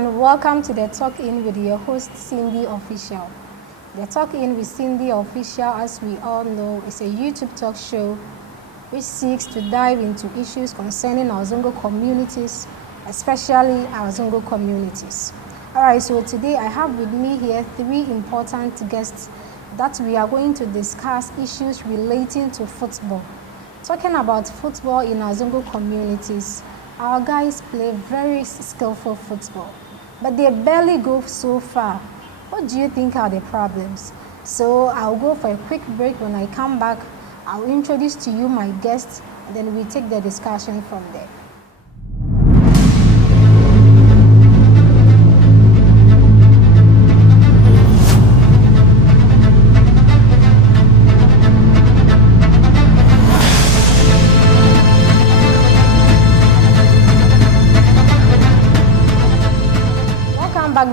everyone, welcome to the Talk In with your host Cindy Official. The Talk In with Cindy Official, as we all know, is a YouTube talk show which seeks to dive into issues concerning our Zongo communities, especially our Zongo communities. Alright, so today I have with me here three important guests that we are going to discuss issues relating to football. Talking about football in our Zongo communities, our guys play very skillful football, but they barely go so far. What do you think are the problems? So I'll go for a quick break. When I come back, I'll introduce to you my guests, and then we take the discussion from there.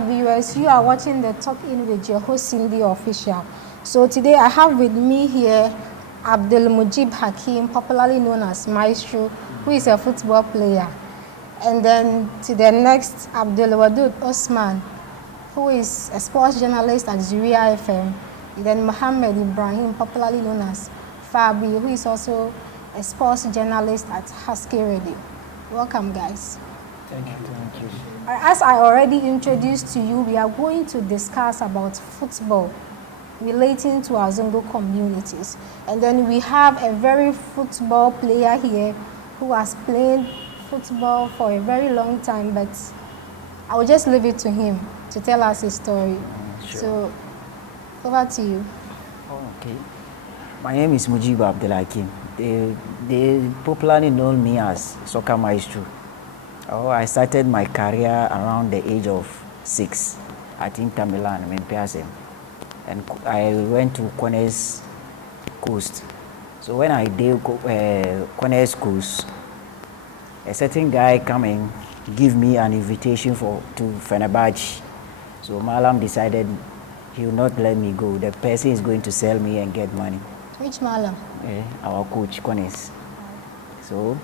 Viewers, you are watching the Talk In with your host Cindy Official. So today I have with me here Abdul Mujib Hakim, popularly known as Maestro, who is a football player. And then to the next, Abdul Wadud Osman, who is a sports journalist at Zuria FM. And then Mohammed Ibrahim, popularly known as Fabi, who is also a sports journalist at Husky Radio. Welcome, guys. Thank you. As I already introduced to you, we are going to discuss about football relating to our Zongo communities. And then we have a very football player here who has played football for a very long time, but I will just leave it to him to tell us his story. Sure. So, over to you. Okay. My name is Mujib Abdul Hakim. They popularly know me as Soccer Maestro. I started my career around the age of 6 at Inter Milan, PSM, and I went to Corners Coast. So when I did Corners Coast, a certain guy come and give me an invitation to Fenerbahce. So Malam decided he will not let me go. The person is going to sell me and get money. Which Malam? Our coach, Corners. So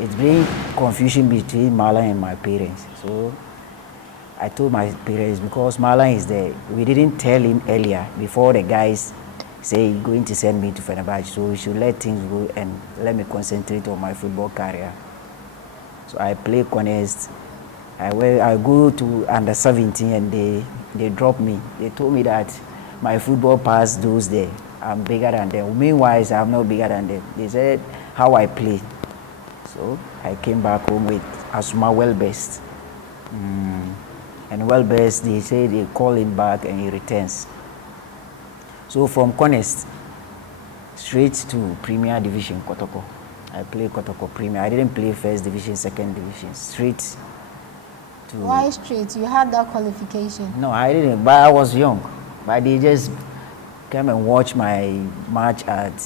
it's been confusion between Marlon and my parents. So I told my parents, because Marlon is there, we didn't tell him earlier before the guys say he's going to send me to Fenerbahce. So we should let things go and let me concentrate on my football career. So I play Corners. I go to under 17 and they drop me. They told me that my football past those there, I'm bigger than them. Meanwhile, I'm not bigger than them. They said how I play. So I came back home with Asuma Well-Best. And Well-Best, they say they call him back and he returns. So from Corners, straight to Premier Division, Kotoko. I play Kotoko Premier. I didn't play First Division, Second Division. Straight to... Why straight? You had that qualification. No, I didn't, but I was young. But they just came and watch my match at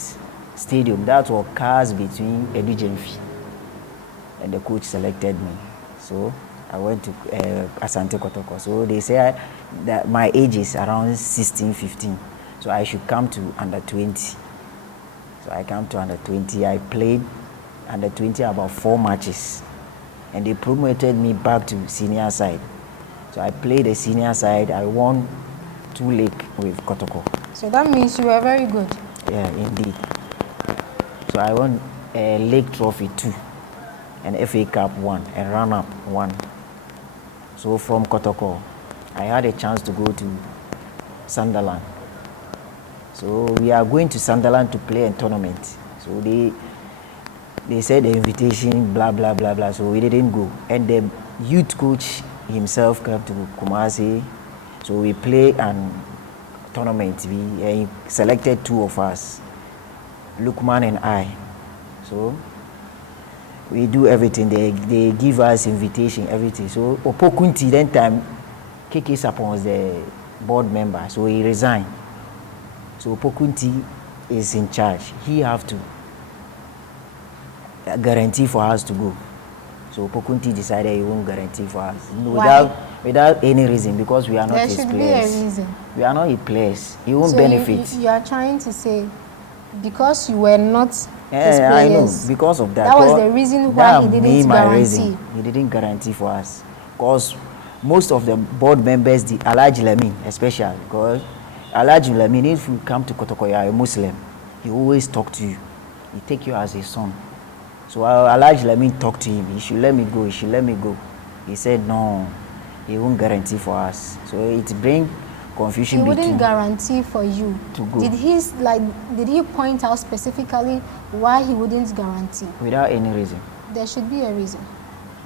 stadium. That was cars between Edu Jenfi. And the coach selected me. So I went to Asante Kotoko. So they said that my age is around 16, 15. So I should come to under 20. So I came to under 20. I played under 20 about 4 matches. And they promoted me back to senior side. So I played the senior side. I won 2 leagues with Kotoko. So that means you were very good. Yeah, indeed. So I won a league trophy 2. And FA Cup 1 and run-up 1. So from Kotoko, I had a chance to go to Sunderland. So we are going to Sunderland to play a tournament. So they said the invitation, blah, blah, blah, blah. So we didn't go. And the youth coach himself came to Kumasi. So we play a tournament. He selected 2 of us, Lukman and I. So we do everything. They give us invitation, everything. So Opokunti that time, Keke Sapon was the board member, so he resigned. So Opokunti is in charge. He have to guarantee for us to go. So Opokunti decided he won't guarantee for us without any reason, because we are not his players. There should be a reason. We are not his players. He won't benefit. You are trying to say because you were not Yeah, I know. Because of that. That was the reason why he didn't guarantee. He didn't guarantee for us. Because most of the board members, the Alhaji Lamin especially, because Alhaji Lamin, if you come to Kotoko, you are a Muslim, he always talk to you. He take you as a son. So Alhaji Lamin talked to him. He should let me go. He should let me go. He said no, he won't guarantee for us. So it bring confusion. He wouldn't guarantee for you to go. Did he point out specifically why he wouldn't guarantee? Without any reason. There should be a reason.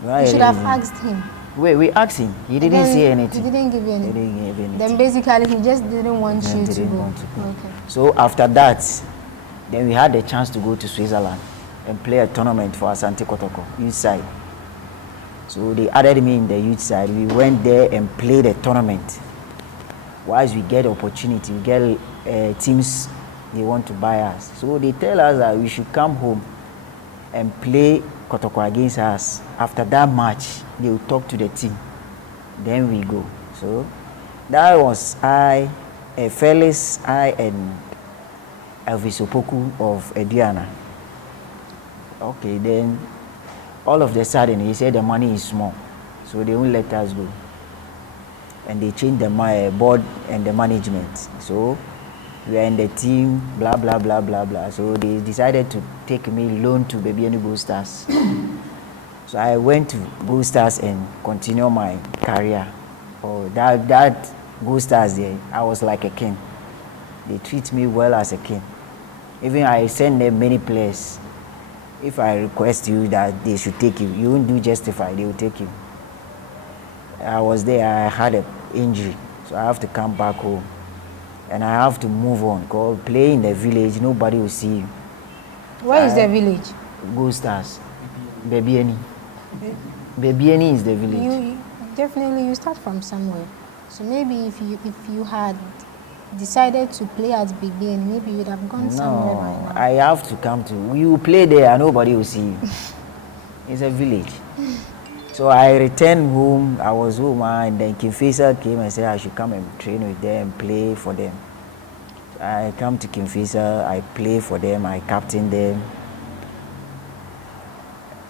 Without you should have reason. asked him. We asked him. He didn't say anything. He didn't give you anything. He didn't give anything. Then basically he just didn't want you to go. Okay. So after that, then we had the chance to go to Switzerland and play a tournament for Asante Kotoko, youth side. So they added me in the youth side. We went there and played a tournament. Once we get opportunity, we get teams, they want to buy us. So they tell us that we should come home and play Kotoko against us. After that match, they will talk to the team. Then we go. So that was Felix, and Elvis Opoku of Ediana. Okay, then all of a sudden he said the money is small, so they won't let us go. And they changed the board and the management. So we are in the team, blah, blah, blah, blah, blah. So they decided to take me loan to Babiani Bull Stars. So I went to Bull Stars and continue my career. Oh, that Bull Stars there, I was like a king. They treat me well as a king. Even I send them many players. If I request you that they should take you, you won't do justify, they will take you. I was there, I had an injury, so I have to come back home. And I have to move on, because play in the village, nobody will see you. Where is the village? Go Stars. Babiani. Babiani is the village. Definitely you start from somewhere. So maybe if you had decided to play at Babiani, maybe you would have gone somewhere right now. I have to come to, you play there and nobody will see you. It's a village. So I returned home, I was home, and then Kinfisa came and said I should come and train with them, play for them. I come to Kinfisa, I play for them, I captain them.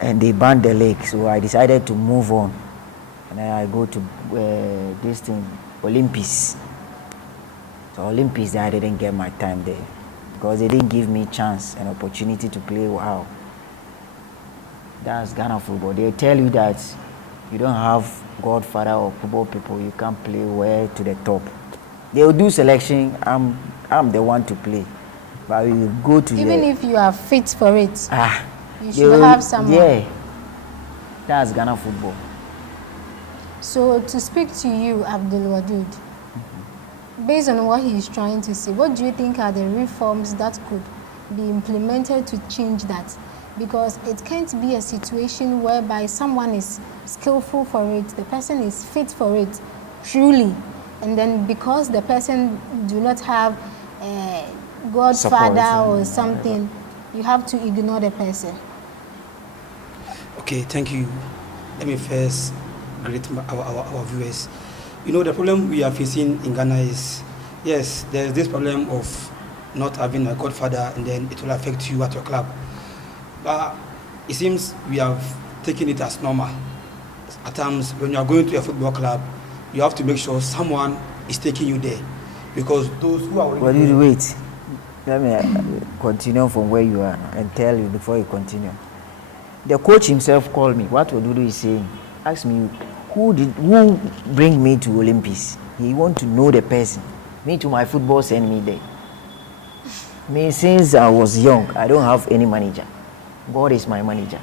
And they banned the league, so I decided to move on. And then I go to this thing, Olympics. So Olympics, I didn't get my time there, because they didn't give me chance and opportunity to play well. That's Ghana football. They tell you that you don't have godfather or football people, you can't play well to the top. They will do selection, I'm the one to play. But we go to even if you are fit for it, you should have someone. Yeah, that's Ghana football. So to speak to you, Abdul Wadud, based on what he is trying to say, what do you think are the reforms that could be implemented to change that? Because it can't be a situation whereby someone is skillful for it, the person is fit for it, truly, and then because the person do not have a godfather or something, you have to ignore the person. Okay, thank you. Let me first greet our viewers. You know, the problem we are facing in Ghana is, yes, there's this problem of not having a godfather, and then it will affect you at your club. But it seems we have taken it as normal. At times, when you are going to a football club, you have to make sure someone is taking you there. Because those who are... Well, you wait. Let me continue from where you are and tell you before you continue. The coach himself called me. What Odudu is saying, asked me, who bring me to Olympics? He want to know the person. Me to my football send me there. Me, since I was young, I don't have any manager. God is my manager.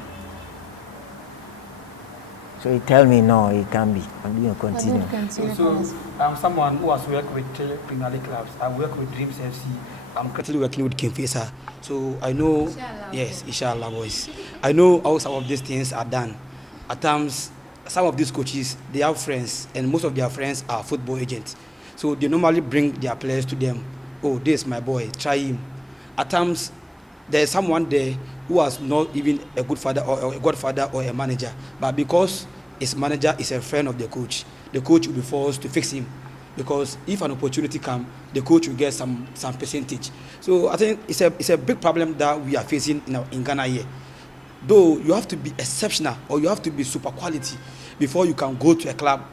So he tell me, no, it can't be. I'm going to continue. So I'm someone who has worked with Premier League clubs. I work with Dreams FC. I'm currently working with Kinfisa. So I know, inshallah, yes, inshallah, boys. I know how some of these things are done. At times, some of these coaches, they have friends, and most of their friends are football agents. So they normally bring their players to them. Oh, this is my boy, try him. At times, there's someone there who has not even a good father or a godfather or a manager, but because his manager is a friend of the coach will be forced to fix him, because if an opportunity comes, the coach will get some percentage. So I think it's a big problem that we are facing in Ghana here. Though you have to be exceptional or you have to be super quality before you can go to a club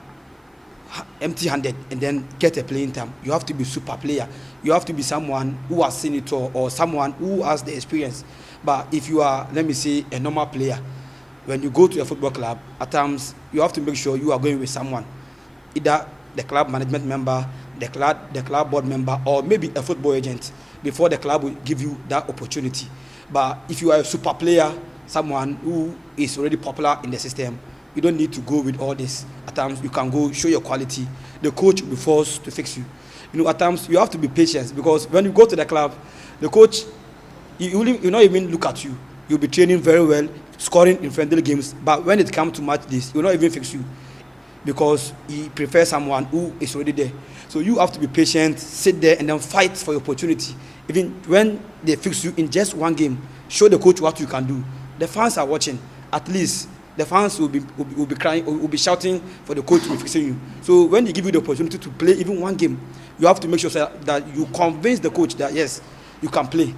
empty-handed and then get a playing time. You have to be super player. You have to be someone who has seen it all or someone who has the experience. But if you are, let me say, a normal player, when you go to a football club, at times you have to make sure you are going with someone, either the club management member, the club board member, or maybe a football agent, before the club will give you that opportunity. But if you are a super player, someone who is already popular in the system, you don't need to go with all this. At times you can go show your quality. The coach will be forced to fix you. At times you have to be patient, because when you go to the club, the coach, he will not even look at you. You'll be training very well, scoring in friendly games, but when it comes to match this, he will not even fix you, because he prefers someone who is already there. So you have to be patient, sit there, and then fight for your opportunity. Even when they fix you in just one game, show the coach what you can do. The fans are watching. At least the fans will be crying, will be shouting for the coach to be fixing you. So when they give you the opportunity to play even one game, you have to make sure that you convince the coach that yes, you can play.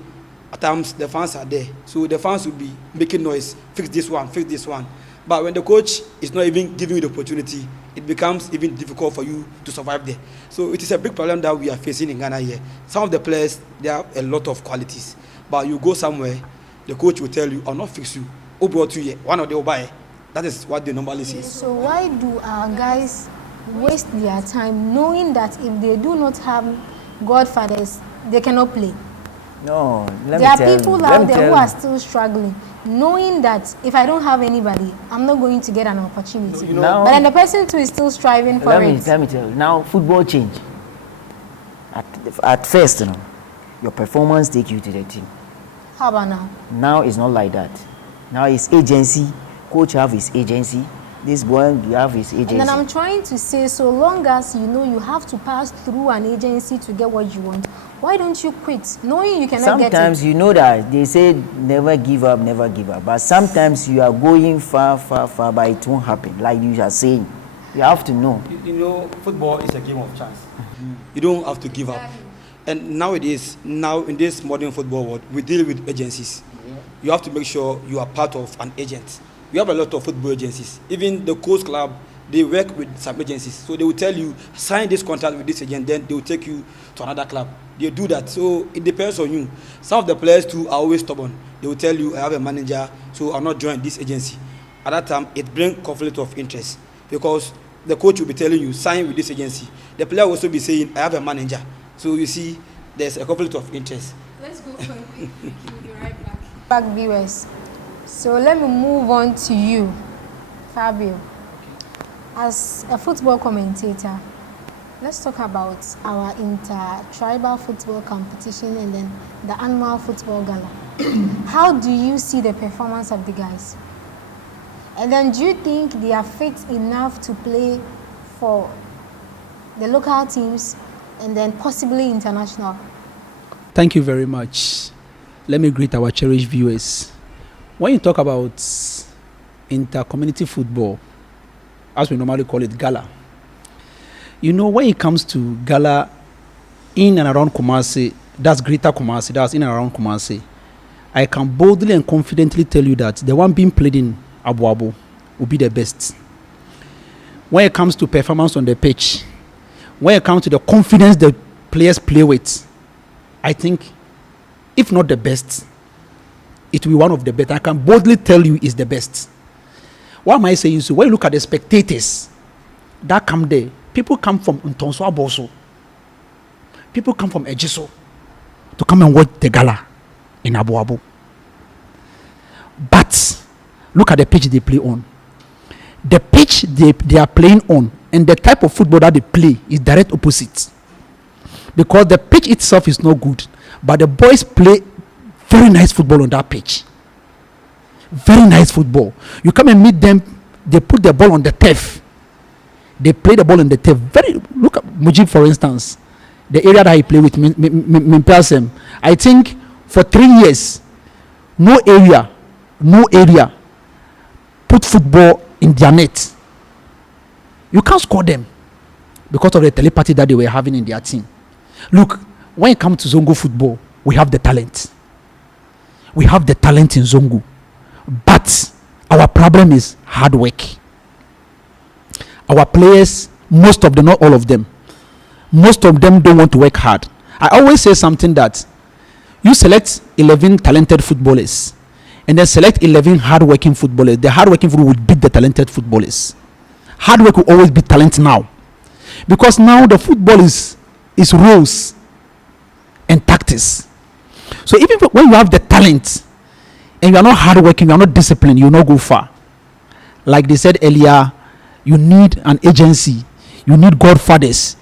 At times the fans are there, so the fans will be making noise, fix this one, fix this one. But when the coach is not even giving you the opportunity, it becomes even difficult for you to survive there. So it is a big problem that we are facing in Ghana here. Some of the players, they have a lot of qualities, but you go somewhere, the coach will tell you, I'll not fix you. Who brought you here? One of the buy. That is what they normally say. So why do our guys waste their time knowing that if they do not have godfathers, they cannot play? No, there are people out there who are still struggling, knowing that if I don't have anybody, I'm not going to get an opportunity. But then the person too is still striving for it. Let me tell you, now football change. At first, your performance take you to the team. How about now? Now it's not like that. Now it's agency. Coach have his agency. This boy, you have his agency. And then I'm trying to say, so long as you know you have to pass through an agency to get what you want, why don't you quit, knowing you cannot get it? Sometimes you know that they say never give up, never give up. But sometimes you are going far, far, far, but it won't happen. Like you are saying, you have to know. Football is a game of chance. You don't have to give up. And nowadays, in this modern football world, we deal with agencies. You have to make sure you are part of an agent. We have a lot of football agencies. Even the coach club, they work with some agencies. So they will tell you, sign this contract with this agent, then they will take you to another club. They do that. So it depends on you. Some of the players too are always stubborn. They will tell you, I have a manager, so I'll not join this agency. At that time, it brings conflict of interest, because the coach will be telling you, sign with this agency. The player will also be saying, I have a manager. So you see, there's a conflict of interest. Let's go for a quick break. We'll be right back. Back viewers. So let me move on to you, Fabio. As a football commentator, let's talk about our inter-tribal football competition and then the annual football gala. How do you see the performance of the guys? And then do you think they are fit enough to play for the local teams and then possibly international? Thank you very much. Let me greet our cherished viewers. When you talk about inter-community football, as we normally call it, gala, when it comes to gala in and around Kumasi, that's Greater Kumasi, that's in and around Kumasi, I can boldly and confidently tell you that the one being played in Abu Abu will be the best. When it comes to performance on the pitch, when it comes to the confidence the players play with, I think, if not the best, it will be one of the best. I can boldly tell you is the best. What am I saying? So when you look at the spectators that come there, people come from Ntonso Aboso, people come from Ejiso to come and watch the gala in Abu Abu. But look at the pitch they play on. The pitch they are playing on and the type of football that they play is direct opposite. Because the pitch itself is not good, but the boys play very nice football on that pitch. Very nice football. You come and meet them, they put the ball on the turf. They play the ball on the turf. Look at Mujib, for instance, the area that he played with, Mimpelsem. I think for 3 years, no area put football in their net. You can't score them because of the telepathy that they were having in their team. Look, when it comes to Zongo football, we have the talent. We have the talent in Zongo. But our problem is hard work. Our players Most of them, not all of them. Most of them don't want to work hard. I always say something that you select 11 talented footballers and then select 11 hardworking footballers. The hardworking football will beat the talented footballers. Hard work will always beat talent now. Because now the football is rules and tactics. So even when you have the talent and you are not hardworking, you are not disciplined, you will not go far. Like they said earlier, you need an agency, you need godfathers,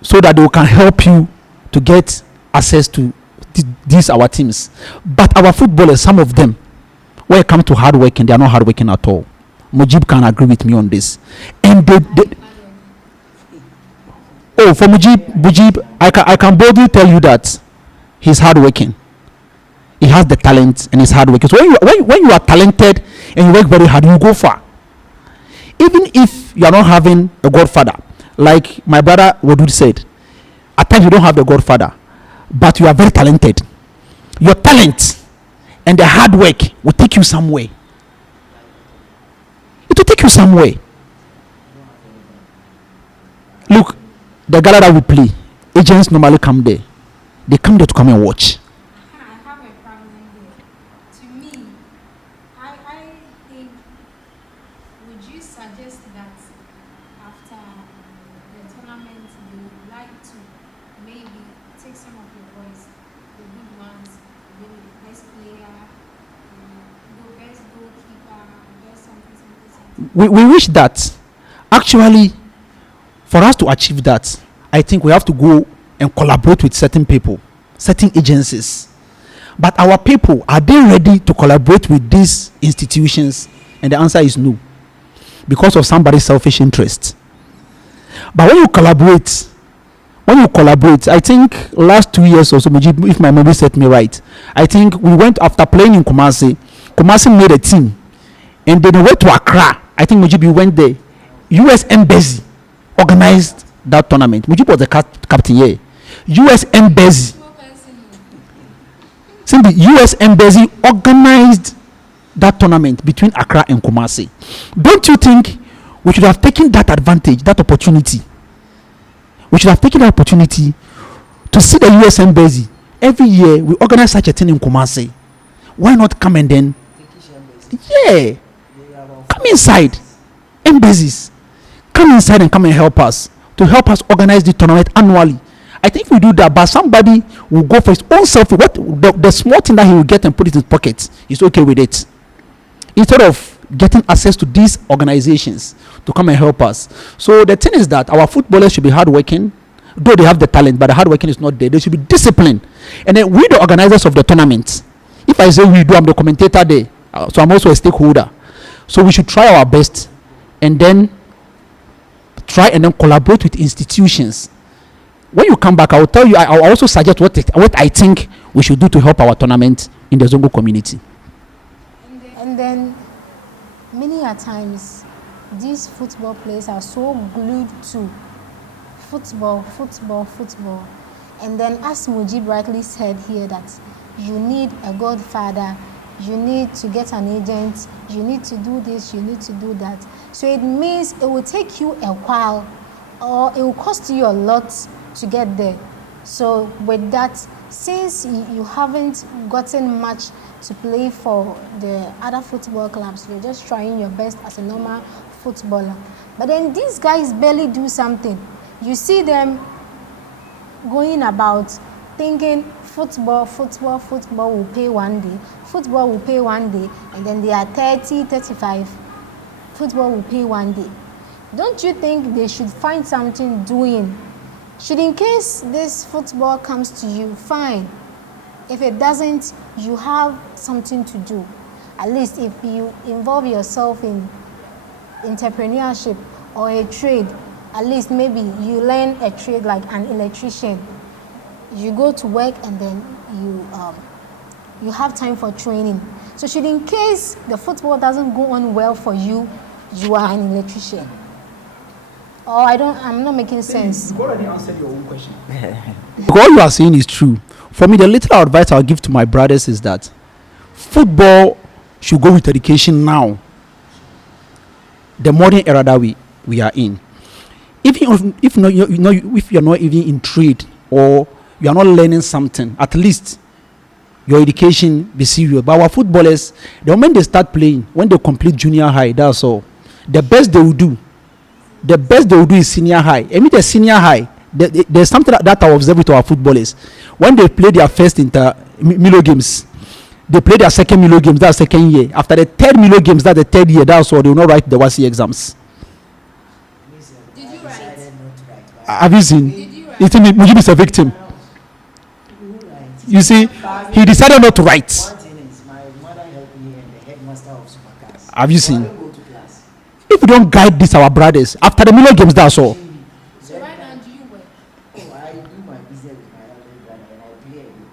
so that they can help you to get access to these our teams. But our footballers, some of them, when it comes to hard working, they are not hard working at all. Mujib can agree with me on this. And for Mujib, I can boldly tell you that he's hard working. He has the talent and he's hard working. So when you are talented and you work very hard, you go far. Even if you are not having a godfather, like my brother Wadud said, at times you don't have a godfather, but you are very talented. Your talent and the hard work will take you somewhere. It will take you somewhere. Look, the gala that we play, agents normally come there. They come there to come and watch. I have a problem there. To me, I think, would you suggest that after the tournament, you would like to maybe take some of your boys, the good ones, maybe the best player, the best goalkeeper, best something. We wish that. Actually, for us to achieve that, I think we have to go and collaborate with certain people, certain agencies. But our people, are they ready to collaborate with these institutions? And the answer is no, because of somebody's selfish interest. But when you collaborate, I think last 2 years or so, if my memory set me right, I think we went after playing in Kumasi. Kumasi made a team, and then we went to Accra. I think Mujibi went there. U.S. Embassy organized that tournament. Mujibi was the captain here. U.S. Embassy. See, the U.S. Embassy organized that tournament between Accra and Kumasi. Don't you think we should have taken that advantage, that opportunity? We should have taken that opportunity to see the U.S. Embassy. Every year we organize such a thing in Kumasi. Why not come and then? Yeah. Come inside. Embassies. Come inside and come and help us. To help us organize the tournament annually. I think we do that, but somebody will go for his own selfie. What the small thing that he will get and put it in his pocket, he's okay with it. Instead of getting access to these organizations to come and help us. So the thing is that our footballers should be hardworking, though they have the talent, but the hardworking is not there. They should be disciplined. And then we, the organizers of the tournament, if I say we do, I'm the commentator there, so I'm also a stakeholder. So we should try our best and then collaborate with institutions. When you come back, I will tell you, I will also suggest what I think we should do to help our tournament in the Zongo community. And then many a times these football players are so glued to football. And then as Mujib rightly said here, that you need a godfather, you need to get an agent, you need to do this, you need to do that. So it means it will take you a while, or it will cost you a lot to get there. So with that, since you haven't gotten much to play for the other football clubs, you're just trying your best as a normal footballer. But then these guys barely do something. You see them going about thinking football will pay one day. Football will pay one day, and then they are 30, 35. Football will pay one day. Don't you think they should find something doing? Should, in case this football comes to you, fine. If it doesn't, you have something to do. At least if you involve yourself in entrepreneurship or a trade, at least maybe you learn a trade like an electrician. You go to work and then you have time for training. So should, in case the football doesn't go on well for you, you are an electrician. Oh, I'm not making sense. You already answered your own question. What you are saying is true. For me, the little advice I'll give to my brothers is that football should go with education now. The modern era that we are in. talking of if not, if you're not even in trade or you are not learning something, at least your education be serious. But our footballers, the moment they start playing, when they complete junior high, that's all. The best they will do is senior high. I mean, the senior high, there's something that I observe with our footballers. When they play their first Milo games, they play their second Milo games, that's second year. After the third Milo games, that's the third year, that's all. They will not write the WASI exams. Did you write? Have you seen? Did you write? You think Mujib is a victim? You see, he decided not to write. One thing is, my mother helped me and the headmaster of Supercars. Have you seen? I don't go to class. If we don't guide this, our brothers, after the Milo games, that's all. So right now, do you work? Oh, I do my business with my elder brother and I play a game.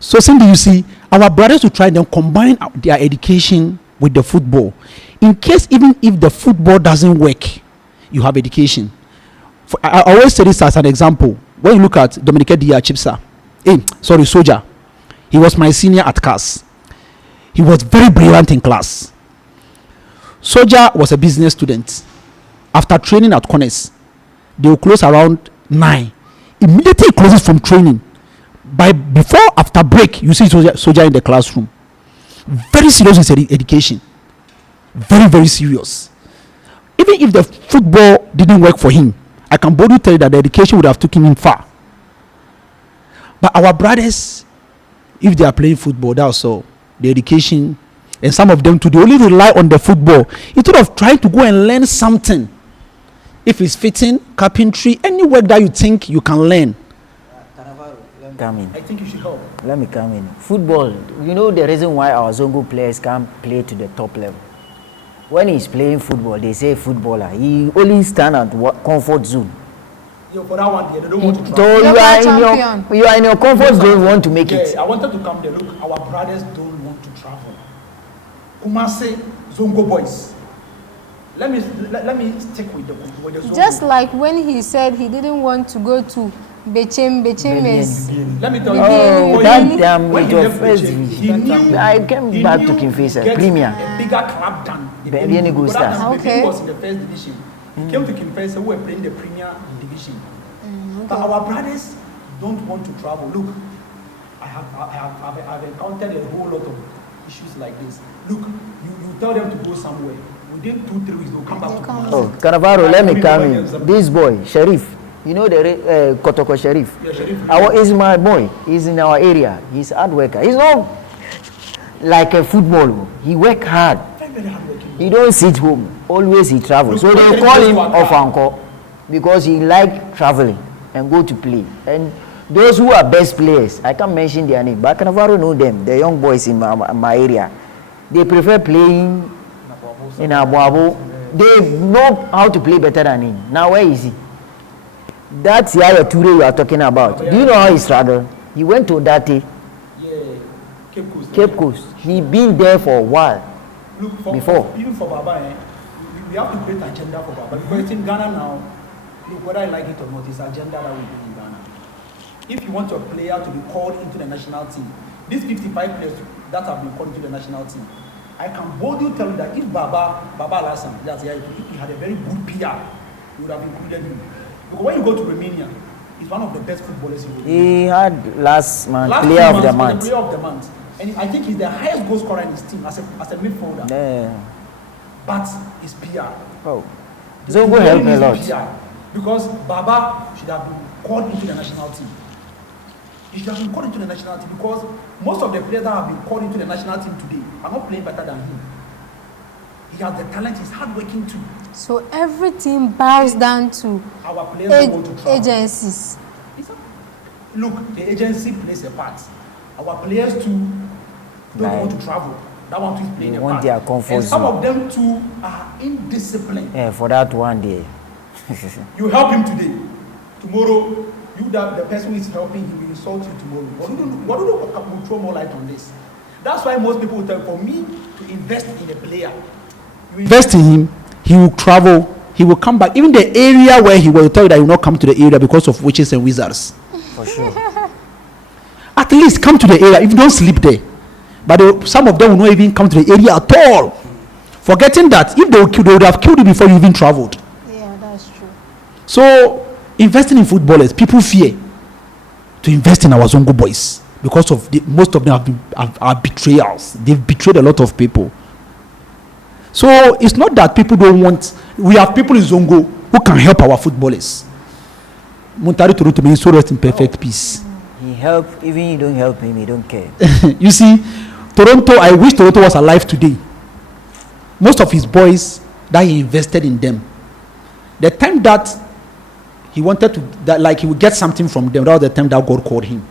So, Cindy, you see, our brothers will try and combine their education with the football. In case, even if the football doesn't work, you have education. I always say this as an example. When you look at Dominique Dia Chipsa, Soja, he was my senior at CAS. He was very brilliant in class. Soja was a business student. After training at Connors, they will close around 9. Immediately he closes from training. After break, you see Soja in the classroom. Very serious with education. Very, very serious. Even if the football didn't work for him, I can boldly tell you that the education would have taken him far. But our brothers, if they are playing football, that's all. The education, and some of them too, they only rely on the football instead of trying to go and learn something. If it's fitting, carpentry, any work that you think you can learn. Cannavaro, let me come in. I think you should help. Let me come in. Football, you know the reason why our Zongo players can't play to the top level. When he's playing football, they say footballer. He only stand at comfort zone. Yo, for that one, they don't want to So travel. you are in your comfort zone, you want to make it. I wanted to come there. Look, our brothers don't want to travel. Kumase, Zongo boys. Let me stick with the Zongo. Just like when he said he didn't want to go to Bechem is. Let me tell you. Oh, that damn when with he your left first Bechem, division. he knew- I came he back knew to Kinfesa, get Premier. a bigger club than the Be- Premier. Bien Eagle But that Stars. time, Okay. Bechem was in the first division. He came to Kinfesa, who were playing the Premier division. But our brothers don't want to travel. Look, I've encountered a whole lot of issues like this. Look, you tell them to go somewhere. Within 2-3 weeks, they'll come back to Kumasi. Oh, Cannavaro, let me come in. This boy, Sheriff, you know the Kotoko Sheriff? Yeah, Sheriff. He's my boy. He's in our area. He's a hard worker. He's not like a footballer. He work hard. Very, very hardworking. He don't sit home. Always he travels. So they call him Ofanko because he like traveling and go to play. And those who are best players, I can't mention their name, but Cannavaro know them. The young boys in my area. They prefer playing in Abuabo. They know how to play better than him. Now where is he? That's Yaya Toure you are talking about. Do you know how he struggled? He went to Date, Yeah, Cape Coast. Cape Coast. He been there for a while. Look, Before. Even for Baba, we have to create an agenda for Baba because it's in Ghana now. Look, whether I like it or not, it's agenda that we do in Ghana. If you want your player to be called into the national team, these 55 players that have been called into the national team, I can boldly tell you that if Baba Lassan, that's if he had a very good PR, we would have included him. Because when you go to Romania, he's one of the best footballers in the world. He had last month Last player 3 of months, the he was month. the player of the month. And I think he's the highest goal scorer in his team as a midfielder. Yeah. But his PR. Oh. Zongo helped me a lot. Because Baba should have been called into the national team. He should have been called into the national team because most of the players that have been called into the national team today are not playing better than him. He has the talent, he's hardworking too. So everything bows down to Our players don't want to travel. agencies. Look, the agency plays a part. Our players too don't want to travel. That one too is playing They a want part. their comfort and some zone. of them too are indisciplined. Yeah, for that one day. You help him today. Tomorrow, the person who is helping him will insult you tomorrow. What do you throw more light on this? That's why most people will tell for me to invest in a player. You Invest in him, he will travel, he will come back. Even the area where he will tell you that he will not come to the area because of witches and wizards. For sure. At least come to the area if you don't sleep there. But some of them will not even come to the area at all. Forgetting that if they would have killed you before you even traveled. Yeah, that's true. So investing in footballers, people fear to invest in our Zongo boys because of most of them are betrayals. They've betrayed a lot of people. So it's not that people don't want. We have people in Zongo who can help our footballers. Muntari Toronto may so rest in perfect peace. He help, even you don't help him, he don't care. You see, Toronto, I wish Toronto was alive today. Most of his boys that he invested in them, the time that he wanted to, that like he would get something from them, that was the time that God called him.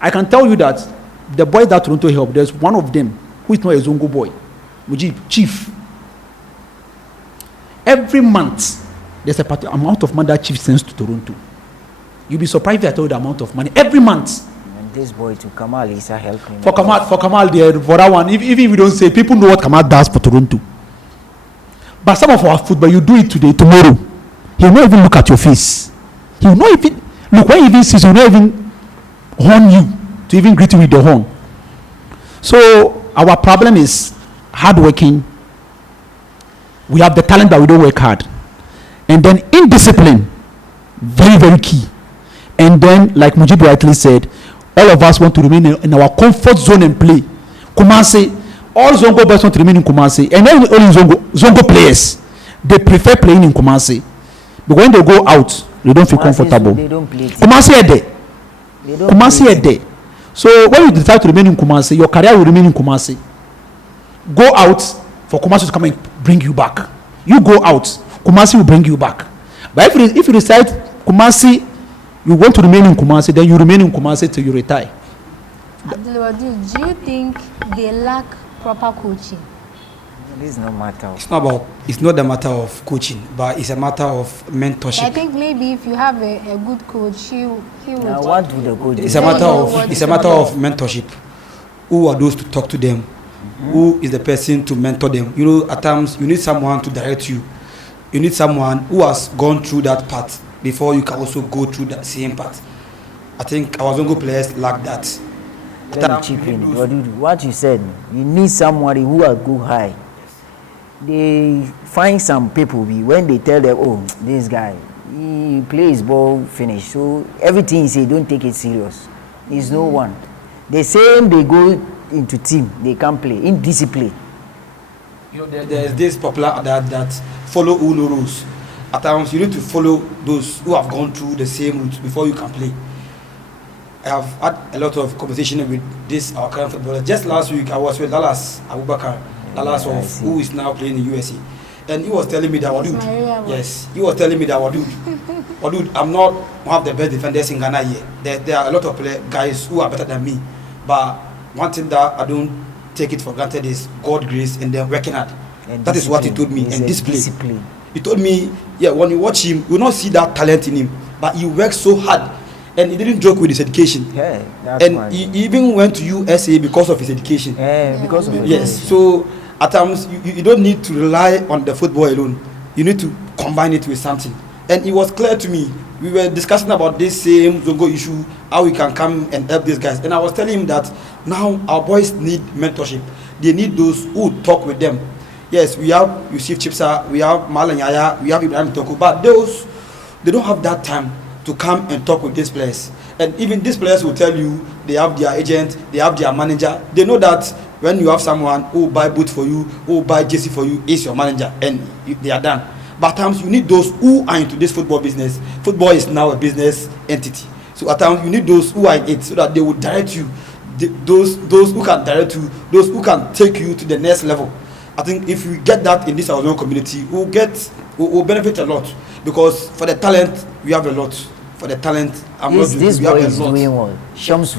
I can tell you that the boys that Toronto helped, there's one of them who is not a Zongo boy, Mujib, Chief. Every month, there's a particular amount of money that Chief sends to Toronto. You'll be surprised if I tell you the amount of money every month. And this boy to Kamal is helping. For Kamal, for that one, even if we don't say, people know what Kamal does for Toronto. But some of our football, you do it today, tomorrow, he will not even look at your face. He will not even look when he even sees, he will not even horn you to even greet you with the horn. So our problem is hardworking. We have the talent, but we don't work hard. And then indiscipline, very, very key. And then, like Mujib rightly said, all of us want to remain in our comfort zone and play. Kumasi, all Zongo boys want to remain in Kumasi. And then only Zongo players, they prefer playing in Kumasi. But when they go out, they don't feel comfortable. They don't play. Kumasi are there. Kumasi are there. So when you decide to remain in Kumasi, your career will remain in Kumasi. Go out for Kumasi to come and bring you back. You go out, Kumasi will bring you back. But if you decide Kumasi, you want to remain in Kumasi, then you remain in Kumasi till you retire. Abdulwadud, do you think they lack proper coaching? This is no matter. It's not the matter of coaching, but it's a matter of mentorship. I think maybe if you have a good coach, he will. Now, what do the coach do? It's a matter of mentorship. Who are those to talk to them? Who is the person to mentor them? You know, at times you need someone to direct you. You need someone who has gone through that path before you can also go through that same path. I think our Zongo players lack that. Let me chip in. What you said, you need somebody who will go high. They find some people when they tell them, oh, this guy, he plays ball finish. So everything he say, don't take it serious. He's no one. The same they go into team, they can't play. Indiscipline. You know, there's this popular that follow all the rules. At times you need to follow those who have gone through the same route before you can play. I have had a lot of conversation with this our current footballer. Just last week I was with Dallas Abubakar, who is now playing in USA, and he was telling me that he was telling me that I'm not one of the best defenders in Ghana here. There are a lot of guys who are better than me, but one thing that I don't take it for granted is God grace and then working hard. And that is what he told me. And discipline. He told me, when you watch him, you will not see that talent in him, but he works so hard. And he didn't joke with his education. He even went to USA because of his education. Because of yes. So at times you don't need to rely on the football alone. You need to combine it with something. And it was clear to me. We were discussing about this same Zongo issue, how we can come and help these guys. And I was telling him that now our boys need mentorship. They need those who talk with them. Yes, we have Yusuf Chipsa, we have Malanyaya, we have Ibrahim Toko, but those, they don't have that time to come and talk with these players. And even these players will tell you they have their agent, they have their manager. They know that when you have someone who will buy boot for you, who will buy jersey for you, is your manager, and they are done. But at times you need those who are into this football business. Football is now a business entity. So at times you need those who are in it so that they will direct you. Those who can direct you, those who can take you to the next level. I think if we get that in this our own community, we'll benefit a lot. Because for the talent, we have a lot. For the talent, this boy is doing what? Shamsu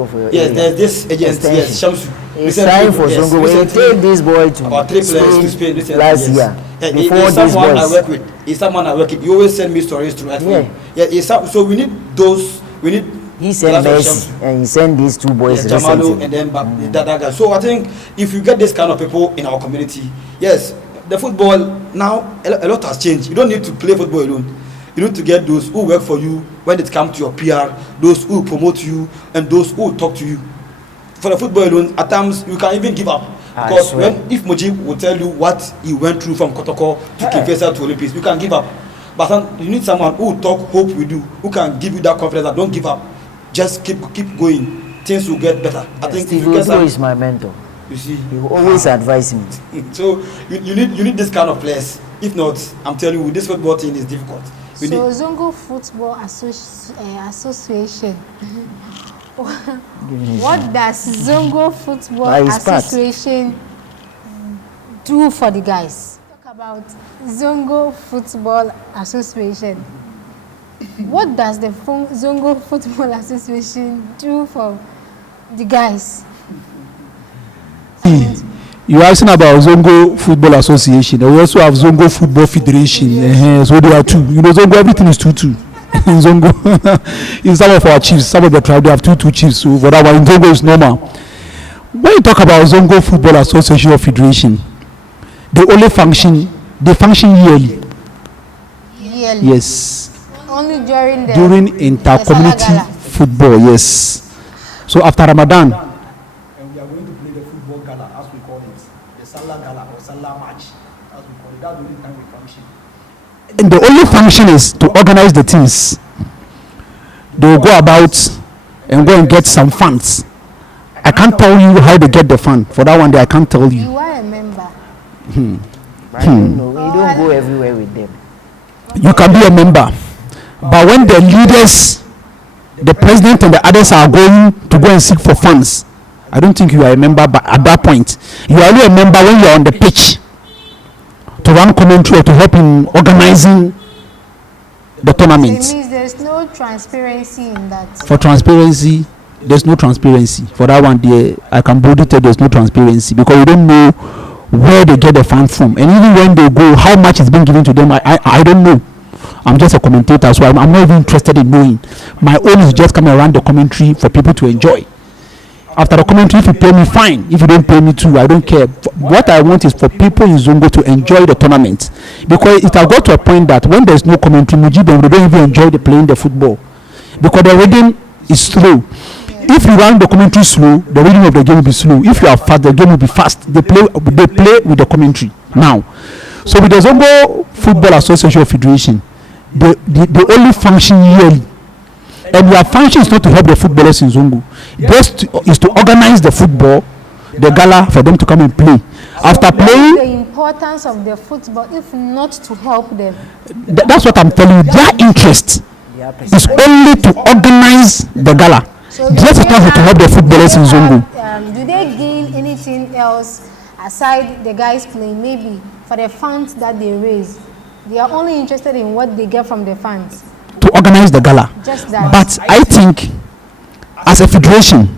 of yes, there's this agent, yes, Shamsu. It's time for Zongo. When you take this boy to about 3 players to Spain last year. Before this boy, I work with. He's someone I work with. You always send me stories to write for. So we need those. We need. He sent Messi and he sent these 2 boys. Jamalu and then that guy. So I think if you get this kind of people in our community, yes, the football now a lot has changed. You don't need to play football alone. You need to get those who work for you when it comes to your PR, those who promote you, and those who talk to you. For the football alone, at times you can even give up. Because if Mujib will tell you what he went through from Kotoko to Kinfesa to Olympics, you can give up. But you need someone who talk hope with you, who can give you that confidence that don't give up. Just keep going. Things will get better. I think Steve if you get some, is my mentor. you see, He will always advise me. so you need this kind of players. If not, I'm telling you, this football thing is difficult. We So need, Zongo Football Association. What does Zongo Football By his part. Association do for the guys? Talk about Zongo Football Association. What does the Zongo Football Association do for the guys? You are asking about Zongo Football Association. We also have Zongo Football Federation. Yes. So there are two. You know, Zongo, everything is 2-2. In Zongo, in some of our chiefs, some of the tribe, they have 2-2 chiefs. So for that one, in Zongo is normal. When you talk about Zongo Football Association or Federation, they only function, yearly. Yearly. Yes. Only during the During inter-community Gala. football, yes. So after Ramadan, and we are going to play the football gala, as we call it, the Salah gala or Salah match, as we call it. That's the only time we function. and the only function is to organize the teams. They will go about and go and get some funds. I can't tell you how they get the fund. For that one day, I can't tell you. You are a member. But I don't know. We don't go everywhere with them. You can be a member. But when the leaders, the president and the others are going to go and seek for funds, I don't think you are a member. But at that point, you are only a member when you are on the pitch to run commentary or to help in organizing the It tournament. means there's no transparency in that. For transparency, there's no transparency. For that one, I can boldly tell there's no transparency because we don't know where they get the fund from. And even when they go, how much is being given to them, I don't know. I'm just a commentator, so I'm not even interested in knowing. My own is just coming around the commentary for people to enjoy. After the commentary, if you pay me, fine. If you don't pay me too, I don't care. What I want is for people in Zongo to enjoy the tournament. Because it has got to a point that when there's no commentary, Mujib, they don't even enjoy playing the football. Because the reading is slow. If you run the commentary slow, the reading of the game will be slow. If you are fast, the game will be fast. They play with the commentary now. So with the Zongo Football Association Federation, they only function yearly. And their function is not to help the footballers in Zongo. Is to organize the football, the gala for them to come and play. After What is playing, the importance of the football if not to help them? that's what I'm telling you. Their interest is only to organize the gala. So Just do as much to help the footballers in Zongo. do they gain anything else aside the guys playing? Maybe for the funds that they raise, they are only interested in what they get from the funds. To organize the gala. Just that. But I think, as a federation,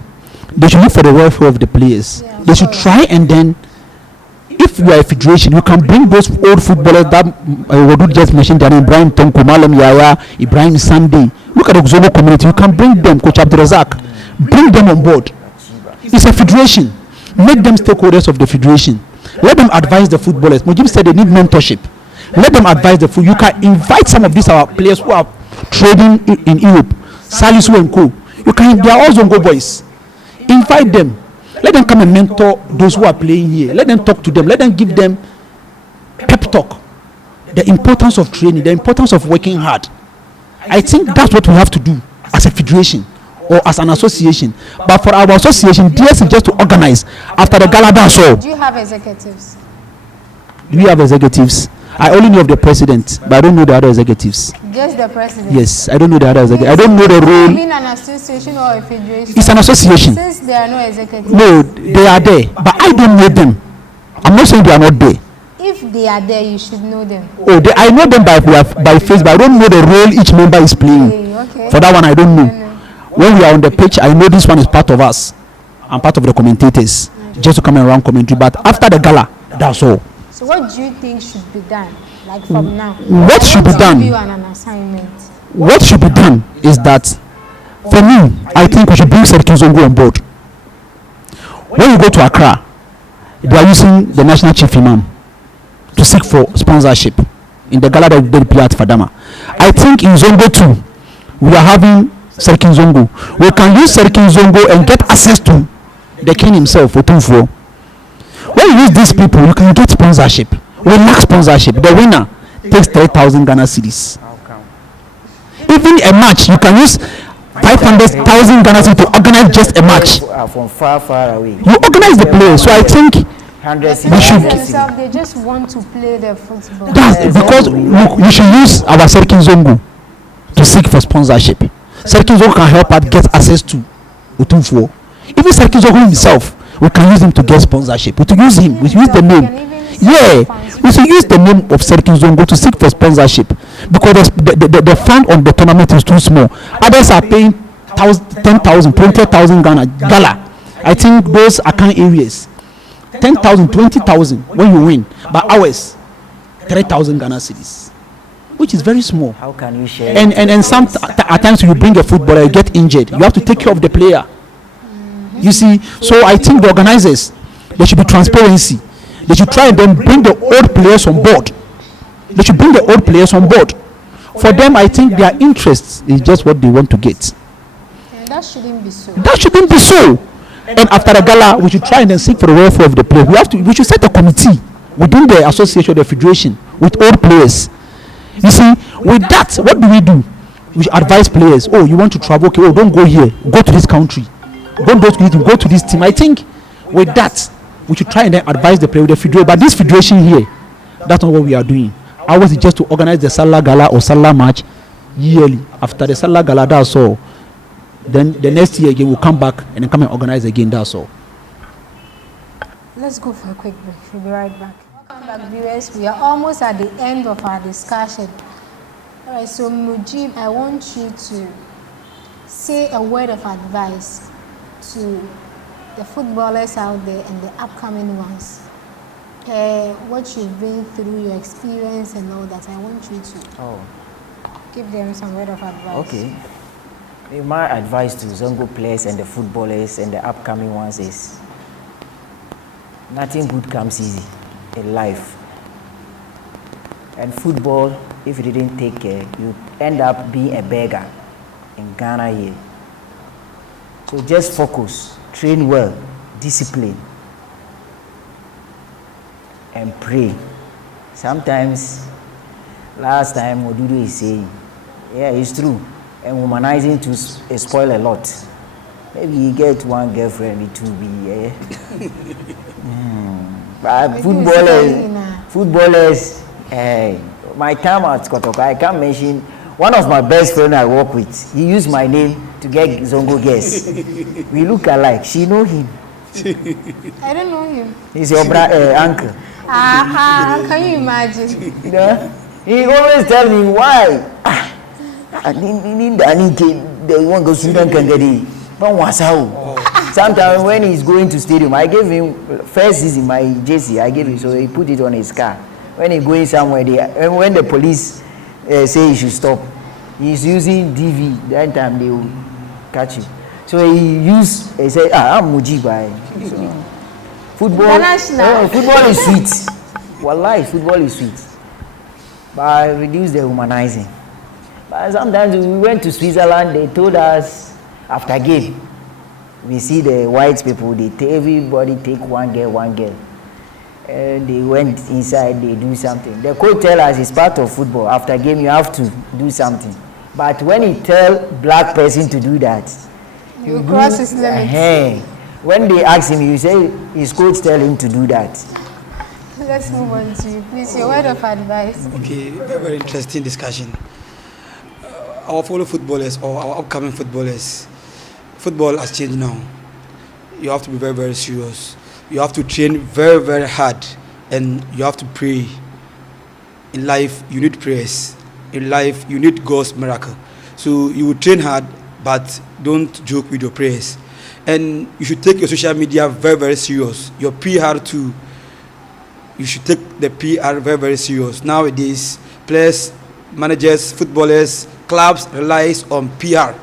they should look for the welfare of the players. Yeah, They should try and then, if you are a federation, you can bring those old footballers that Wadu just mentioned, their name, Ibrahim Tonko, Malam Yaya, Ibrahim Sunday. Look at the Zongo community. You can bring them, Coach Abdurazak. Bring them on board. It's a federation. Make them stakeholders of the federation. Let them advise the footballers. Mujib said they need mentorship. Let them advise the foot. You can invite some of these our players who are trading in Europe, Salisu and Co. They are all Zongo boys. Invite them. Let them come and mentor those who are playing here. Let them talk to them. Let them give them pep talk. The importance of training, the importance of working hard. I think that's what we have to do as a federation or as an association. But for our association, DS is just to organize. After the gala, that's all. Do you have executives? Do we have executives? I only know of the president, but I don't know the other executives. Just the president? Yes, I don't know the other executives. I don't know the role. Being an association or a federation? It's an association. Since there are no executives? No, they are there, but I don't know them. I'm not saying they are not there. If they are there, you should know them. Oh, I know them by face, but I don't know the role each member is playing. Okay. For that one, I don't know. When we are on the pitch, I know this one is part of us. I'm part of the commentators, just to come around commentary. But after the gala, that's all. So what do you think should be done, like from now? What should be done? Give you an assignment. What should be done is that, for me, I think we should bring Seriki Zongo on board. When you go to Accra, they are using the national chief imam to seek for sponsorship in the gala that they play at Fadama. I think in Zongo too, we are having Seriki Zongo. We can use Seriki Zongo and get access to the king himself, Otunfo. When you use these people, you can get sponsorship. We lack sponsorship. The winner, takes 3,000 Ghana cedis. How come? Even a match, you can use 500,000 Ghana cedis to organize just a match. From far away. You organize the players, so I think Hundreds The We should- players themselves, they just want to play their football. that's because we should use our Serkin Zongo to seek for sponsorship. Serkin Zongo can help us get access to Utumfuo. Even Serkin Zongo himself, we can use him to get sponsorship. We to use him, we use the name. Yeah, we should use the name of Serkin Zongo to seek for sponsorship because the fund on the tournament is too small. Others are paying 10,000, 20,000 Gala. I think those account areas, 10,000, 20,000 when you win, but ours 3,000 Ghana cedis, which is very small. How can you share? And some at times you bring a footballer, you get injured, you have to take care of the player. You see, so I think the organizers, there should be transparency. They should try and then bring the old players on board. They should bring the old players on board. For them, I think their interest is just what they want to get. And that shouldn't be so. That shouldn't be so. And after the gala, we should try and then seek for the welfare of the players. We should set a committee within the association, the federation, with all players. You see, with that, what do? We should advise players. Oh, you want to travel? Okay, oh, don't go here. Go to this country. Don't go to this team. Go to this team. I think with that, we should try and then advise the player with the federation. But this federation here, that's not what we are doing. Ours is just to organize the Salah Gala or Salah match yearly. After the Salah Gala, that's all. Then the next year again, we'll come back and then come and organize again. That's all. Let's go for a quick break. We'll be right back. Welcome back, viewers. We are almost at the end of our discussion. All right, so Mujib, I want you to say a word of advice to the footballers out there and the upcoming ones. What you've been through, your experience and all that. I want you to give them some word of advice. Okay. My advice to Zongo players and the footballers and the upcoming ones is nothing good comes easy in life. And football, if you didn't take care, you end up being a beggar in Ghana here. So just focus, train well, discipline, and pray. Sometimes, last time Odudu is saying, yeah, it's true. And womanizing to spoil a lot. Maybe you get one girlfriend, it will be But footballers, my time at Kotoko, I can't mention one of my best friends I work with. He used my name to get Zongo guests. We look alike. She know him. I don't know him. He's your uncle. Can you imagine? You know? He always tell me why. I need the one go Sudan can get it. Sometimes when he's going to stadium, I gave him first season my JC. I gave him so he put it on his car. When he going somewhere, and when the police say he should stop, he's using DV. That time they will catch you. So he say, I'm Mujiba. So, football is sweet. Wallahi, football is sweet. But I reduce the humanizing. But sometimes we went to Switzerland, they told us after game, we see the white people, everybody take one girl. And they went inside, they do something. The coach tell us it's part of football. After game, you have to do something. But when he tell black person to do that, you cross his limit. When they ask him, you say his coach tell him to do that. Let's move on to you. Please, your word of advice. Okay, very interesting discussion. Our fellow footballers or our upcoming footballers, football has changed now. You have to be very, very serious. You have to train very, very hard, and you have to pray. In life, you need prayers. In life, you need God's miracle. So you will train hard, but don't joke with your prayers. And you should take your social media very, very serious. Your PR too. You should take the PR very, very serious. Nowadays, players, managers, footballers, clubs relies on PR.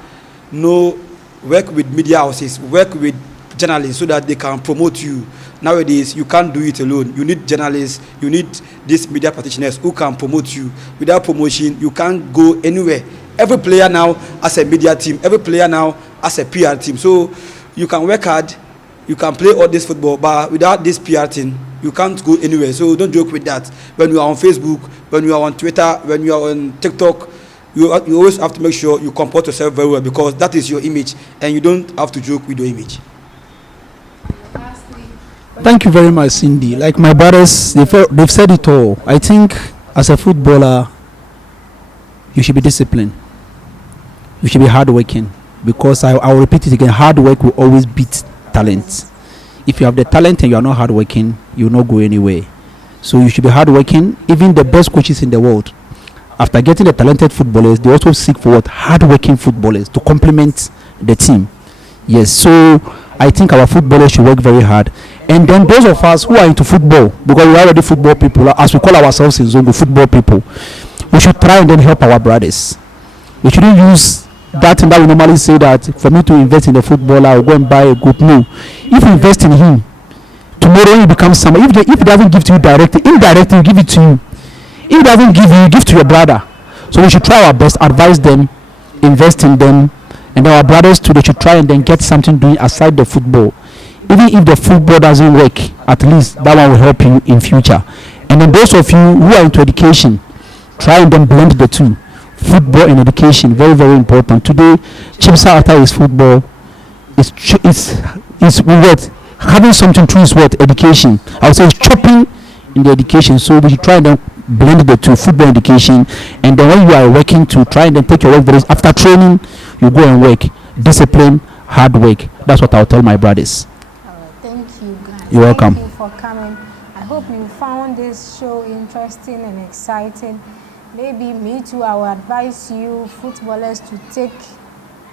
No, work with media houses, work with journalists so that they can promote you. Nowadays, you can't do it alone. You need journalists, you need these media practitioners who can promote you. Without promotion, you can't go anywhere. Every player now has a media team. Every player now has a PR team. So you can work hard, you can play all this football, but without this PR team, you can't go anywhere. So don't joke with that. When you are on Facebook, when you are on Twitter, when you are on TikTok, you always have to make sure you comport yourself very well, because that is your image, and you don't have to joke with your image. Thank you very much, Cindy. Like my brothers, they've said it all. I think as a footballer, you should be disciplined. You should be hardworking, because I'll repeat it again, hard work will always beat talent. If you have the talent and you are not hardworking, you will not go anywhere. So you should be hardworking. Even the best coaches in the world, after getting the talented footballers, they also seek for what? Hardworking footballers to complement the team. Yes, so I think our footballers should work very hard. And then those of us who are into football, because we are already football people, as we call ourselves in Zongo, football people, we should try and then help our brothers. We shouldn't use that thing that we normally say that for me to invest in the footballer, I'll go and buy a good. No. If you invest in him, tomorrow he becomes someone. If he doesn't give to you directly, indirectly he give it to you. If he doesn't give you, give to your brother. So we should try our best, advise them, invest in them, and our brothers too, they should try and then get something doing aside the football. Even if the football doesn't work, at least that one will help you in future. And then those of you who are into education, try and then blend the two. Football and education, very, very important. Today, Chimsa after his football is what? Having something to is what? Education. I would say it's chopping in the education. So we should try and then blend the two, football and education. And then when you are working to try and then take your work very after training, you go and work. Discipline, hard work. That's what I'll tell my brothers. Thank you, guys. You're welcome. Thank you for coming. I hope you found this show interesting and exciting. Maybe me too, I will advise you footballers to take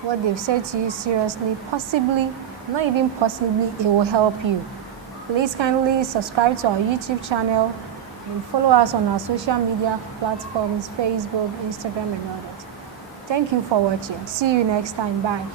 what they've said to you seriously. Possibly, not even possibly, it will help you. Please kindly subscribe to our YouTube channel and follow us on our social media platforms, Facebook, Instagram, and all that. Thank you for watching. See you next time. Bye.